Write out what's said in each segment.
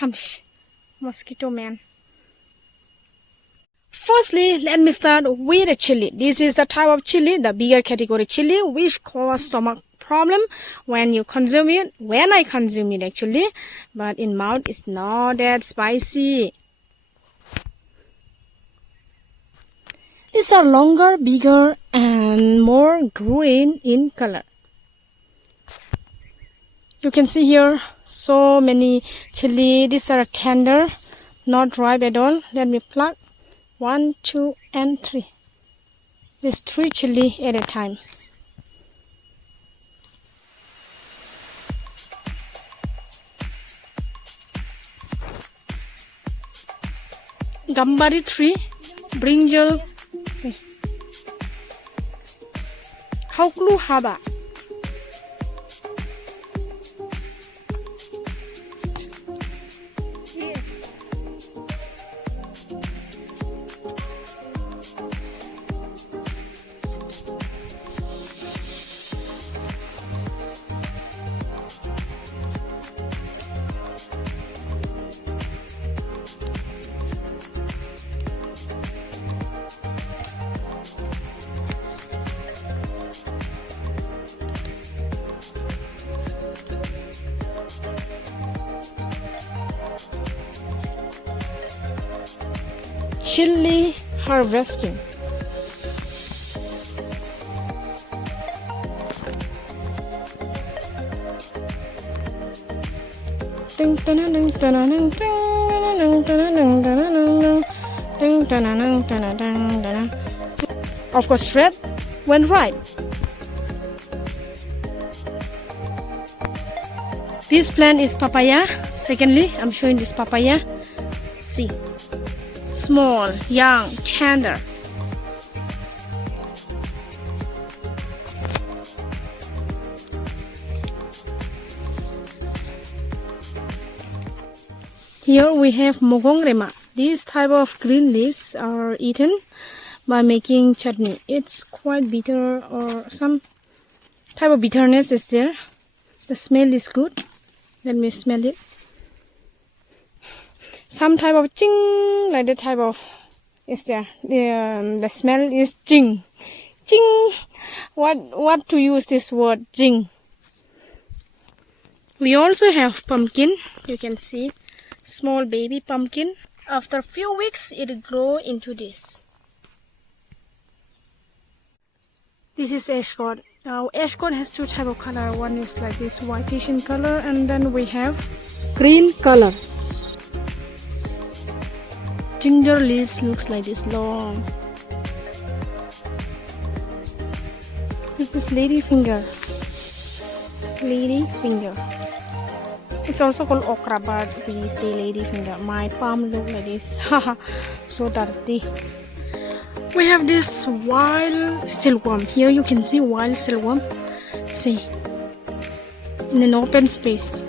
Hams, mosquito man. Firstly, let me start with the chili. This is the type of chili, the bigger category chili, which cause stomach problem when you consume it. When I consume it actually, but in mouth it's not that spicy. These are longer, bigger, and more green in color. You can see here so many chili. These are tender, not ripe at all. Let me pluck 1, 2, and 3. There's 3 chili at a time. Gambari tree, brinjal, kauklu haba. Chili harvesting. Of course, red when ripe. This plant is papaya. Secondly, I'm showing this papaya. See. Small, young, tender. Here we have mogong rema. These type of green leaves are eaten by making chutney. It's quite bitter, or some type of bitterness is there. The smell is good. Let me smell it. Some type of ching, like the type of is there. The smell is ching, ching. What to use this word ching? We also have pumpkin. You can see small baby pumpkin. After a few weeks, it grow into this. This is ashcot. Now ashcot has 2 type of color. One is like this whitish in color, and then we have green color. Ginger leaves looks like this long. This is lady finger. Lady finger. It's also called okra, but we say lady finger. My palm look like this. So dirty. We have this wild silkworm. Here you can see wild silkworm. See, in an open space.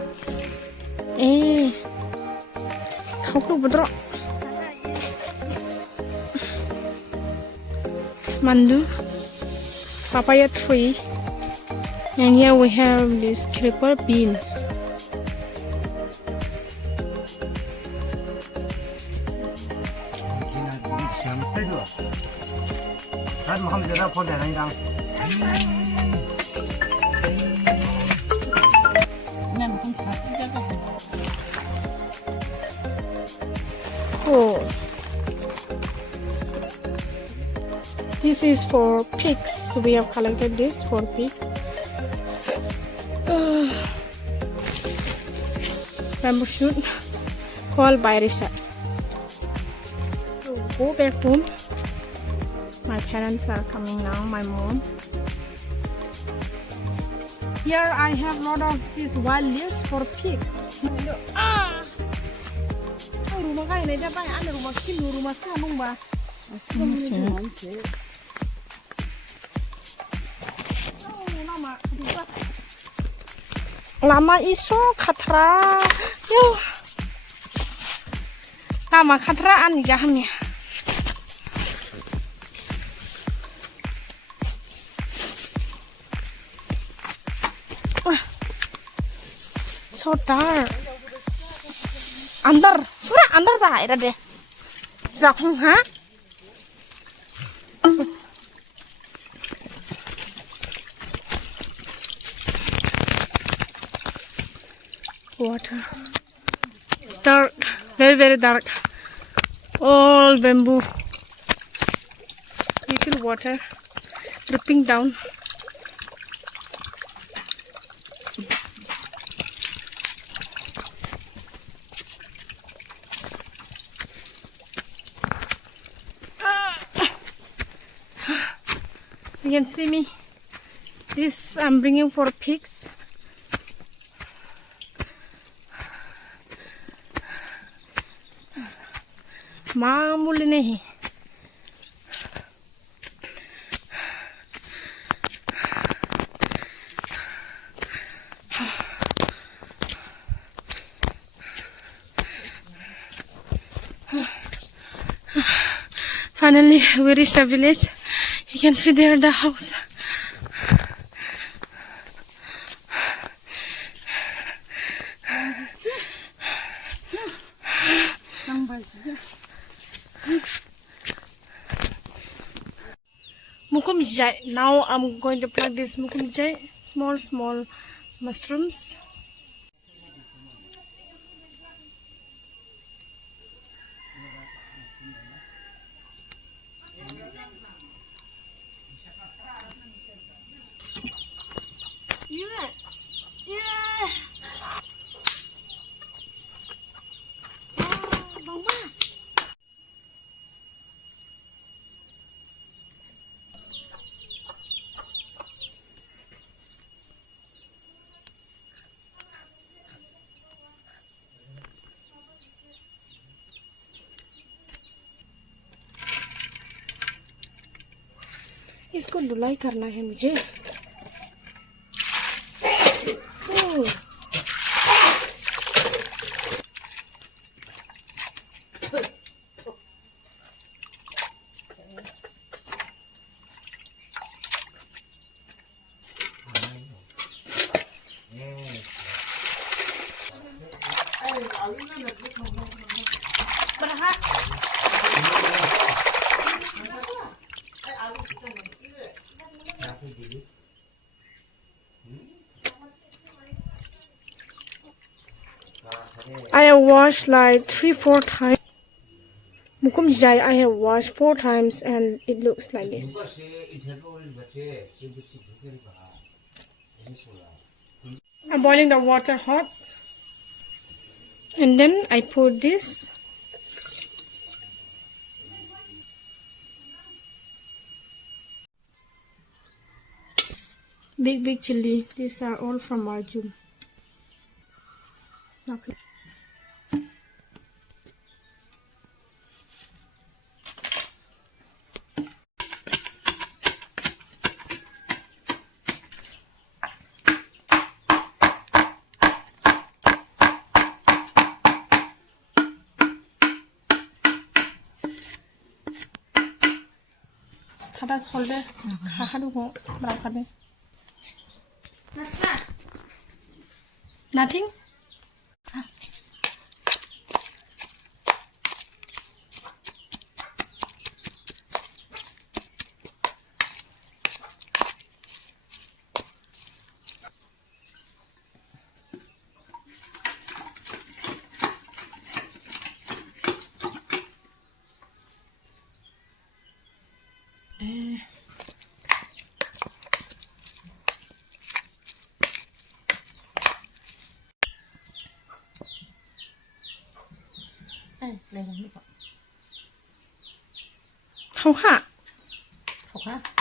Mandu, papaya tree, and here we have these creeper beans. Oh. This is for pigs. We have collected this for pigs. Bamboo shoot called Bairisa. So go back home. My parents are coming now, my mom. Here I have a lot of these wild leaves for pigs. Rumah kain aja pak, ada rumah kecil, rumah sabung bah. Lama iso khatra, yo. Lama khatraan gahamnya. So dark. अंदर पूरा अंदर जा है दे जाऊं हाँ water it's dark very dark all bamboo little water dripping down you can see me this I'm bringing for pigs मामूली नहीं Finally we reached the village. You can see there the house. Mukum jai. Now I'm going to plant this mukum jai, small mushrooms. इसको धुलाई करना है मुझे I have washed like 3-4 times. Mukum jai I have washed 4 times and it looks like this. I'm boiling the water hot. And then I put this. Big chili. These are all from our Jhum. Okay. Kada solve. Hahadu ko berapa? Nothing. Không hả? Không hả?